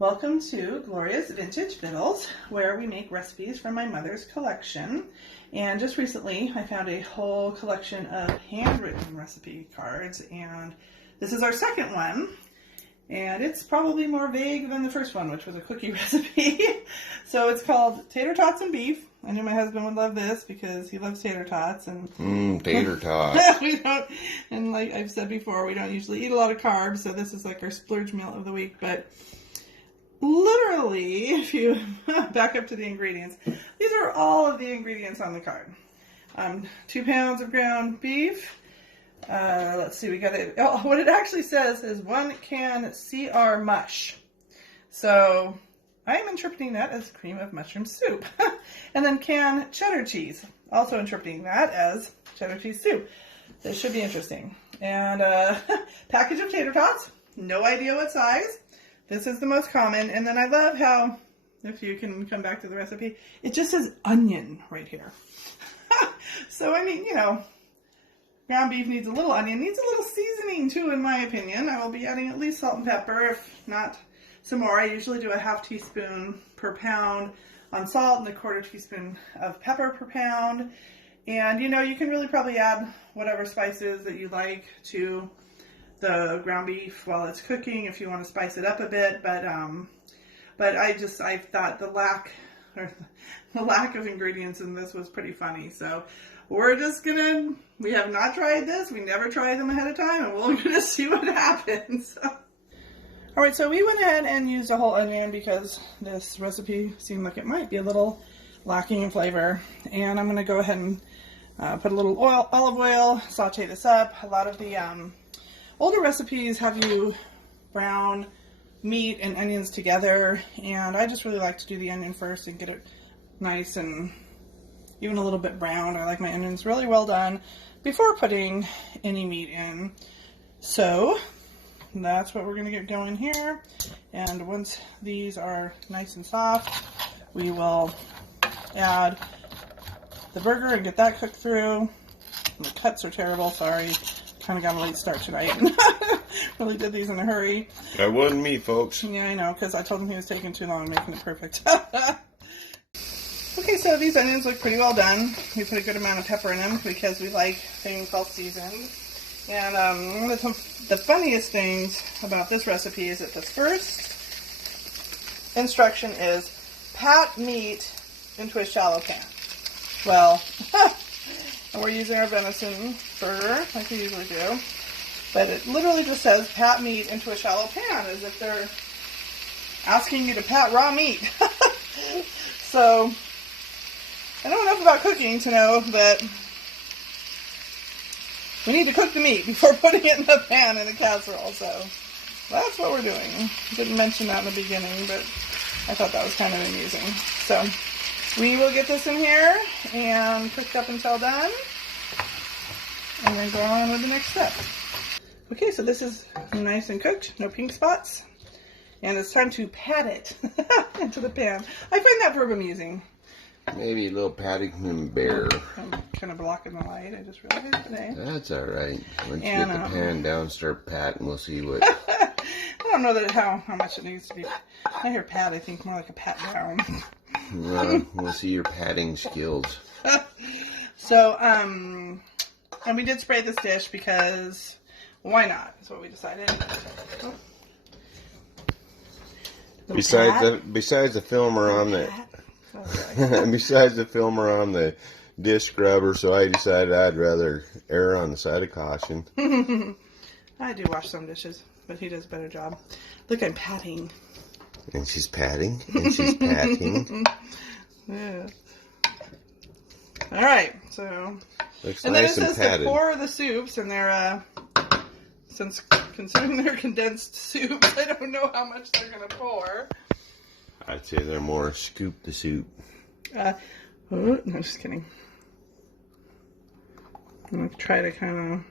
Welcome to Gloria's Vintage Vittles, where we make recipes from my mother's collection. And just recently, I found a whole collection of handwritten recipe cards, and this is our second one. And it's probably more vague than the first one, which was a cookie recipe. So it's called Tater Tots and Beef. I knew my husband would love this because he loves tater tots. And tater tots. we don't, and like I've said before, we don't usually eat a lot of carbs, so this is like our splurge meal of the week. But literally, if you back up to the ingredients, these are all of the ingredients on the card. 2 pounds of ground beef. Let's see, we got it. Oh, what it actually says is 1 can CR mush. So I am interpreting that as cream of mushroom soup. And then can cheddar cheese. Also interpreting that as cheddar cheese soup. This should be interesting. And package of tater tots. No idea what size. This is the most common. And then I love how, if you can come back to the recipe, it just says onion right here. So, I mean, you know, ground beef needs a little onion, needs a little seasoning too, in my opinion. I will be adding at least salt and pepper, if not some more. I usually do a ½ teaspoon per pound on salt and a ¼ teaspoon of pepper per pound. And, you know, you can really probably add whatever spices that you like to the ground beef while it's cooking if you want to spice it up a bit. But I thought the lack of ingredients in this was pretty funny. So we're just gonna, we have not tried this. We never try them ahead of time, and we're gonna see what happens. All right, so we went ahead and used a whole onion because this recipe seemed like it might be a little lacking in flavor. And I'm gonna go ahead and put a little olive oil, saute this up. A lot of the older recipes have you brown meat and onions together, and I just really like to do the onion first and get it nice and even a little bit brown. I like my onions really well done before putting any meat in. So that's what we're going to get going here. And once these are nice and soft, we will add the burger and get that cooked through. The cuts are terrible, sorry. Kind of got a late start tonight. Really did these in a hurry. That wasn't me, folks. Yeah, I know, because I told him he was taking too long making it perfect. Okay, so these onions look pretty well done. We put a good amount of pepper in them because we like things well seasoned. And one of the funniest things about this recipe is that the first instruction is pat meat into a shallow pan. Well, and we're using our venison burger like we usually do. But it literally just says pat meat into a shallow pan, as if they're asking you to pat raw meat. So I know enough about cooking to know that we need to cook the meat before putting it in the pan in a casserole. So that's what we're doing. Didn't mention that in the beginning, but I thought that was kind of amusing. So we will get this in here and cooked up until done, and then go on with the next step. Okay, so this is nice and cooked, no pink spots, and it's time to pat it into the pan. I find that verb amusing. Maybe a little Paddington Bear. I'm kind of blocking the light, I just realized today. That's alright. Once you get the pan down, start patting, we'll see what... I don't know that how much it needs to be. I hear pat, I think more like a pat down. We'll see your patting skills. So, and we did spray this dish because, why not? That's what we decided. Besides the filmer on the... Besides the filmer on the dish scrubber, so I decided I'd rather err on the side of caution. I do wash some dishes, but he does a better job. Look, I'm patting. And she's patting, and she's patting. Yeah. All right, so... Looks and nice then it and says patted. to pour the soups, and they're, since considering they're condensed soups, I don't know how much they're going to pour. I'd say they're more scoop the soup. Oh, no, just kidding. I'm going to try to kind of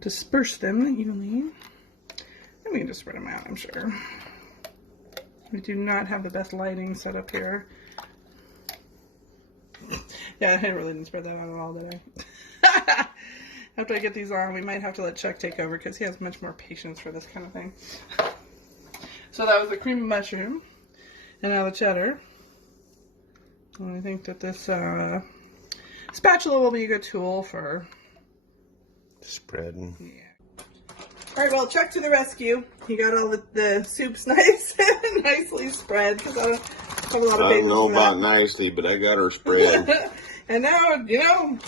disperse them evenly. And we can just spread them out, I'm sure. We do not have the best lighting set up here. Yeah, I really didn't spread that out at all, did I? after I get these on, we might have to let Chuck take over because he has much more patience for this kind of thing. So that was the cream of mushroom, and now the cheddar. And I think that this spatula will be a good tool for spreading. Yeah. All right, well, Chuck to the rescue. He got all the soups nice, nicely spread because I don't have a lot of I papers. don't know for about that. nicely, but I got her spread. And now, you know,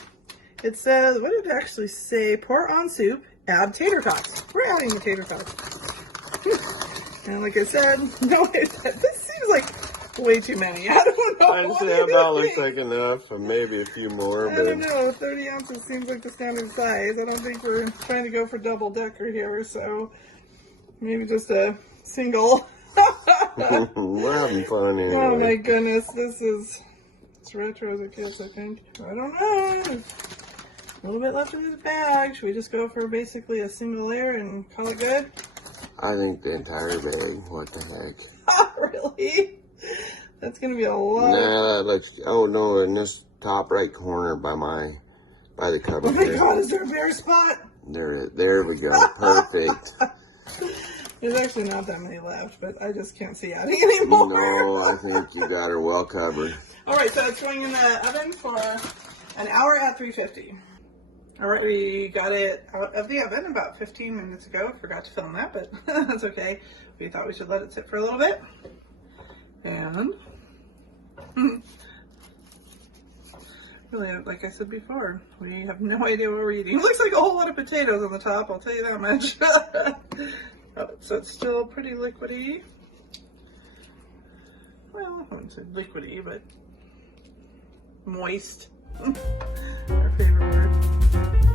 it says, what did it actually say? Pour on soup, add tater tots. We're adding the tater tots. And like I said, no, this seems like way too many. I don't know. I'd say about looks like enough, and maybe a few more. I don't know. 30 ounces seems like the standard size. I don't think we're trying to go for double decker here, so maybe just a single. We're having fun here. Oh my goodness, it's retro as it gets, I think. I don't know. There's a little bit left in the bag. Should we just go for basically a single layer and call it good? I think the entire bag. What the heck? Really? That's gonna be a lot. Nah, that looks. Oh no, in this top right corner by the cupboard. Oh my God, is there a bare spot? There we go. Perfect. There's actually not that many left, but I just can't see adding any more. No, I think you got her well covered. All right, so it's going in the oven for an hour at 350. All right, we got it out of the oven about 15 minutes ago. Forgot to film that, but that's okay. We thought we should let it sit for a little bit. And really, like I said before, we have no idea what we're eating. It looks like a whole lot of potatoes on the top, I'll tell you that much. Oh, so it's still pretty liquidy. Well, I wouldn't say liquidy, but moist. Our favorite word.